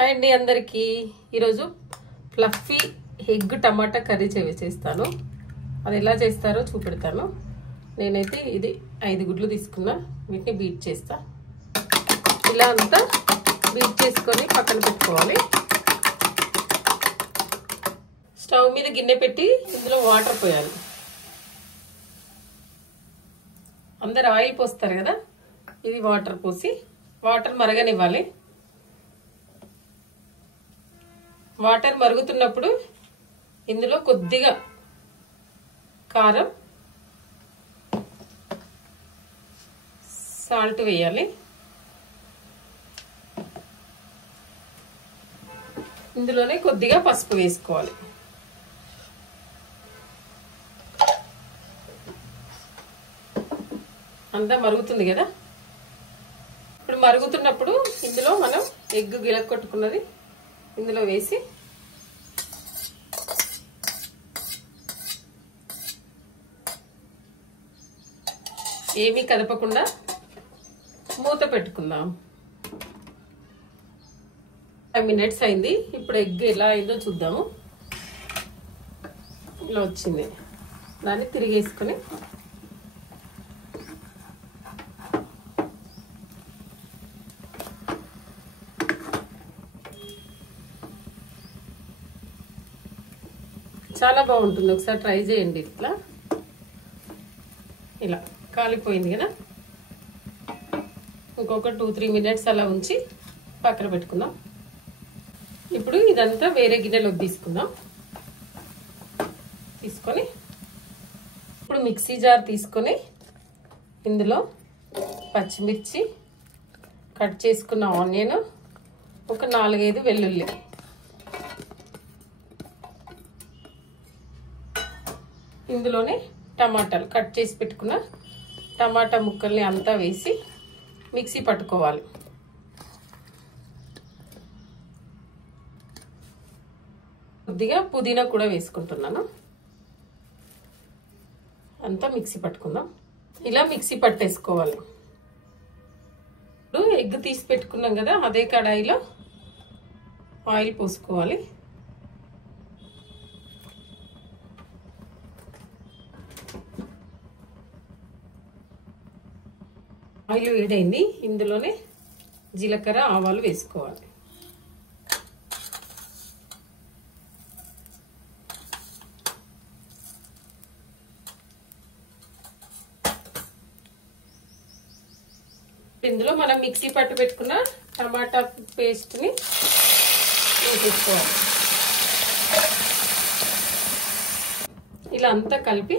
Hi అండి అందరికీ ఈరోజు ఫ్లఫీ ఎగ్ టమాటా కర్రీ చేస్తాను. అది ఎలా చేస్తారో చూపెడతాను. నేనైతే ఇది 5 గుడ్లు తీసుకున్నా. వీటిని బీట్ చేస్తా. ఇలా అంతా బీట్ చేసుకొని పక్కన పెట్టుకోవాలి. స్టవ్ మీద గిన్నె పెట్టి ఇందులో వాటర్ పోయాలి. అందరు ఆయిల్ పోస్తారు కదా, ఇది వాటర్ పోసి వాటర్ మరగనివ్వాలి. వాటర్ మరుగుతున్నప్పుడు ఇందులో కొద్దిగా కారం, సాల్ట్ వేయాలి. ఇందులోనే కొద్దిగా పసుపు వేసుకోవాలి. అంతా మరుగుతుంది కదా. ఇప్పుడు మరుగుతున్నప్పుడు ఇందులో మనం ఎగ్ గిలక్కొట్టుకున్నది ఇందులో వేసి ఏమీ కదపకుండా మూత పెట్టుకుందాం. 5 మినిట్స్ అయింది. ఇప్పుడు ఎగ్ ఎలా అయిందో చూద్దాము. ఇలా వచ్చింది. దాన్ని తిరిగేసుకొని చాలా బాగుంటుంది. ఒకసారి ట్రై చేయండి. ఇట్లా ఇలా కాలిపోయింది కదా. ఇంకొక 2-3 మినిట్స్ అలా ఉంచి పక్కన పెట్టుకుందాం. ఇప్పుడు ఇదంతా వేరే గిన్నెలోకి తీసుకుందాం. తీసుకొని ఇప్పుడు మిక్సీ జార్ తీసుకొని ఇందులో పచ్చిమిర్చి, కట్ చేసుకున్న ఆనియన్, ఒక 4-5 వెల్లుల్లి, ఇందులోనే టమాటాలు, కట్ చేసి పెట్టుకున్న టమాటా ముక్కల్ని అంతా వేసి మిక్సీ పట్టుకోవాలి. కొద్దిగా పుదీనా కూడా వేసుకుంటున్నాను. అంతా మిక్సీ పట్టుకుందాం. ఇలా మిక్సీ పట్టేసుకోవాలి. ఇప్పుడు ఎగ్ తీసి పెట్టుకున్నాం కదా, అదే కడాయిలో ఆయిల్ పోసుకోవాలి. ఆయిల్ వేడైంది. ఇందులోనే జీలకర్ర, ఆవాలు వేసుకోవాలి. ఇందులో మనం మిక్సీ పట్టు పెట్టుకున్న టమాటా పేస్ట్ని వేసేసుకోవాలి. ఇలా అంతా కలిపి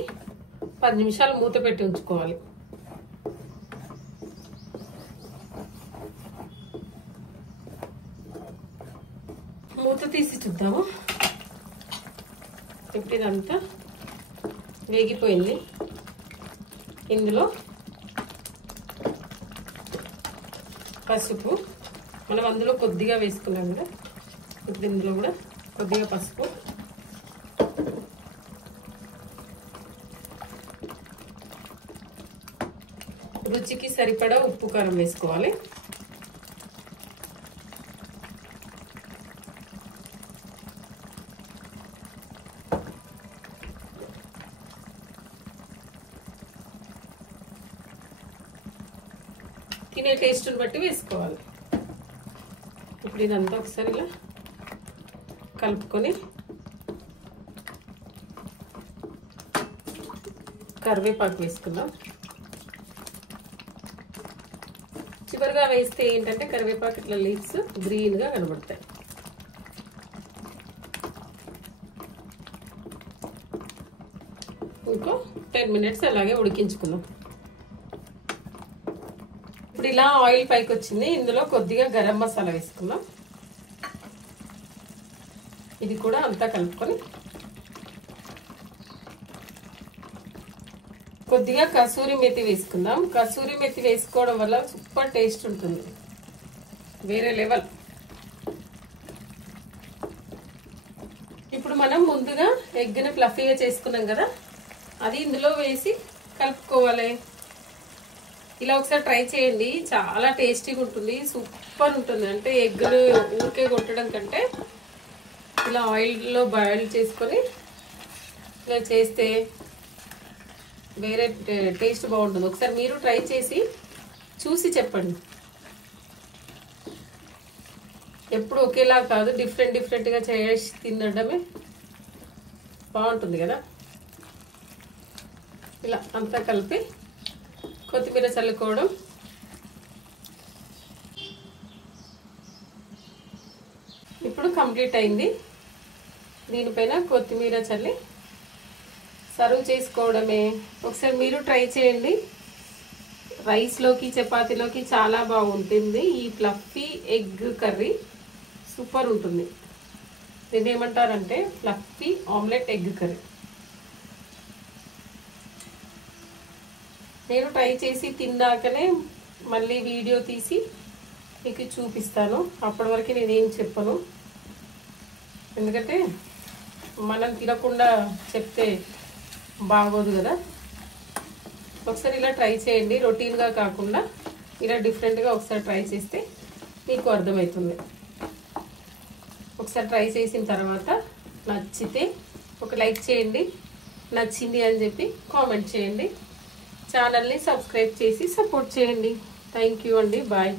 10 నిమిషాలు మూత పెట్టి ఉంచుకోవాలి. మూత తీసి చూద్దాము. ఇప్పుడు ఇదంతా వేగిపోయింది. ఇందులో పసుపు, మనం అందులో కొద్దిగా వేసుకున్నాం కదా, ఇప్పుడు ఇందులో కూడా కొద్దిగా పసుపు, రుచికి సరిపడా ఉప్పు, కారం వేసుకోవాలి. తినే టేస్ట్ని బట్టి వేసుకోవాలి. ఇప్పుడు ఇదంతా ఒకసారి ఇలా కలుపుకొని కరివేపాకు వేసుకుందాం. చివరిగా వేస్తే ఏంటంటే కరివేపాకు ఇట్లా లీవ్స్ గ్రీన్గా కనబడతాయి. ఇంకో 10 మినిట్స్ అలాగే ఉడికించుకుందాం. ఇప్పుడు ఇలా ఆయిల్ పైకి వచ్చింది. ఇందులో కొద్దిగా గరం మసాలా వేసుకుందాం. ఇది కూడా అంతా కలుపుకొని కొద్దిగా కసూరి మెతి వేసుకుందాం. కసూరి మెతి వేసుకోవడం వల్ల సూపర్ టేస్ట్ ఉంటుంది, వేరే లెవెల్. ఇప్పుడు మనం ముందుగా ఎగ్ని ఫ్లఫీగా చేసుకున్నాం కదా, అది ఇందులో వేసి కలుపుకోవాలి. ఇలా ఒకసారి ట్రై చేయండి, చాలా టేస్టీగా ఉంటుంది. సూపర్ ఉంటుంది. అంటే ఎగ్గులు ఊరికే కొట్టడం కంటే ఇలా ఆయిల్లో బాయిల్ చేసుకొని ఇలా చేస్తే వేరే టేస్ట్ బాగుంటుంది. ఒకసారి మీరు ట్రై చేసి చూసి చెప్పండి. ఎప్పుడు ఒకేలా కాదు, డిఫరెంట్గా చేసి తినడమే బాగుంటుంది కదా. ఇలా అంతా కలిపి కొత్తిమీర చల్లుకోవడం. ఇప్పుడు కంప్లీట్ అయింది. దీనిపైన కొత్తిమీర చల్లి సర్వ్ చేసుకోవడమే. ఒకసారి మీరు ట్రై చేయండి. రైస్లోకి చపాతీలోకి చాలా బాగుంటుంది. ఈ ఫ్లఫీ ఎగ్ కర్రీ సూపర్ ఉంటుంది. దీన్ని ఏమంటారంటే ఫ్లఫీ ఆమ్లెట్ ఎగ్ కర్రీ. నేను ట్రై చేసి తిన్నాకనే మళ్ళీ వీడియో తీసి మీకు చూపిస్తాను. అప్పటి వరకు నేనేం చెప్పను, ఎందుకంటే మనం తినకుండా చెప్తే బాగోదు కదా. ఒకసారి ఇలా ట్రై చేయండి. రొటీన్గా కాకుండా ఇలా డిఫరెంట్గా ఒకసారి ట్రై చేస్తే మీకు అర్థమవుతుంది. ఒకసారి ట్రై చేసిన తర్వాత నచ్చితే ఒక లైక్ చేయండి, నచ్చింది అని చెప్పి కామెంట్ చేయండి. ఛానల్ని సబ్స్క్రైబ్ చేసి సపోర్ట్ చేయండి. థ్యాంక్ యూ అండి. బాయ్.